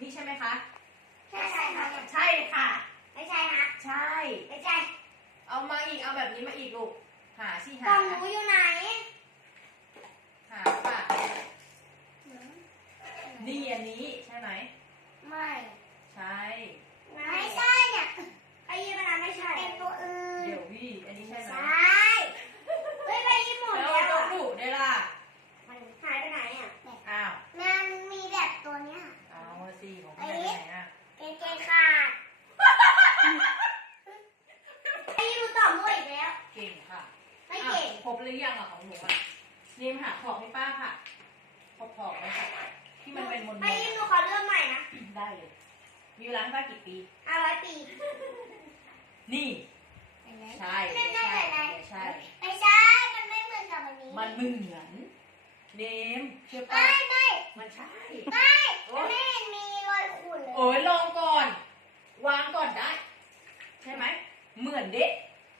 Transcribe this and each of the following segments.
นี่ใช่ไหมคะใช่ใช่ค่ะ ใช่ค่ะ ไม่ใช่ฮะใช่ ไม่ใช่ เอามาอีก เอาแบบนี้มาอีกลูก หาสิกล่หาองหนูอยู่ไหน หาป่ะ นี่อันนี้ใช่ไหม ไม่ ใช่ ไม่ใช่เนี่ยไอ้ยี่มันไม่ใช่ เป็นตัวอื่น เดี๋ยววิอันนี้ใช่ไหม ใช่เฮ้ยไปยี่หมด แล้ว แล้ว ต้อ อะ งดุได้ล่ะ มันหายไปไหนอะ อ้าว มันมีแบบตัวเนี้ย เอาสิของพี่ไหนไหนอะเกงเกงขาดไอ้ยูตอบมั่วอีกแล้ว เก่งค่ะไม่เก่งอะครบหรือยังอะของหนูอะเนมหาขอบให้ป้าค่ะขอบขอบเลยค่ะที่มันเป็นมนไอ้ยูหนูขอเริ่มใหม่นะๆได้เลย มีเวลาให้ป้ากี่ปีห้าร้อยปี นี่ใช่ไม่ใช่ใช่ใช่ไม่ใช่มันไม่เหมือนกับอันนี้มันเหมือนเนมเชื่อไม่ป้าไม่มันใช่ไม่มันไม่เห็นมีร อยขุ่นเลยโอ้ยลองก่อน วางก่อนได้ ใช่ไหม เหมือนเด็ก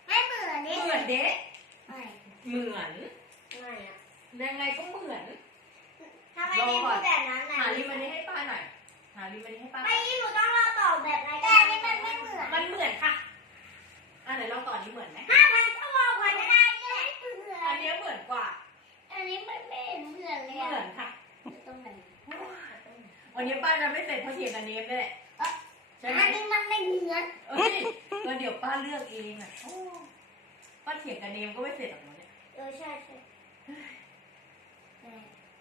ไม่เหมือนนี่เหมือนเด็กไม่ เหมือนไม่อะยังไงก็เหมือนทำไมไม่พูดแบบนั้นน่ะหาลิมันนี้ให้ป้าหน่อยหาลิมันนี้ให้ป้าไม่ยี่หนูต้องรอตอบแบบไหนแต่อันนี้มันไม่เหมือนมันเหมือนค่ะอะไหนลองต่อนนี้เหมือนไหมห้าพั วันนี้ป้าจะไม่เสร็จเพราะเถียงกับเนมด้วยแหละใช่ไหมอันนี้มันไม่เหมือนเอ้ยก็เดี๋ยวป้าเลือกเองอะโอ้ป้าเถียงกับเนมก็ไม่เสร็จหรอกเนี่ยเออใช่ใช่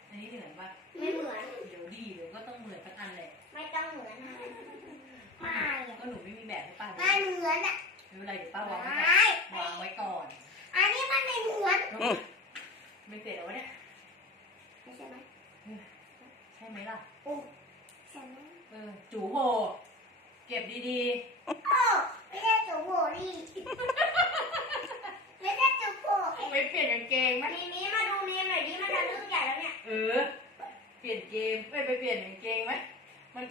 อันนี้เหมือนป่ะไม่เหมือนเดี๋ยวดีเดี๋ยวก็ต้องเหมือนสักอันแหละไม่ต้องเหมือนนะไม่ก็หนูไม่มีแบบให้ป้าดูไม่เหมือนอะไม่เป็นไรเดี๋ยวป้าวางไว้ก่อนไม่วางไว้ก่อน อันนี้มันไม่เหมือนไม่เสร็จแล้ววะเนี่ยไม่ใช่ไหมใช่ไหมล่ะโอ้ใช่ไหม เออจูโห เก็บดีโอ้ไม่ใช่จูโบลี่ไม่ใช่จูโบๆไปเปลี่ยนกางเกงไหมทีนี้มาดูเนียนหน่อยดิมันจะเรื่องใหญ่แล้วเนี่ย เออ เปลี่ยนเกมไปไปเปลี่ยนกางเกงไหมมัน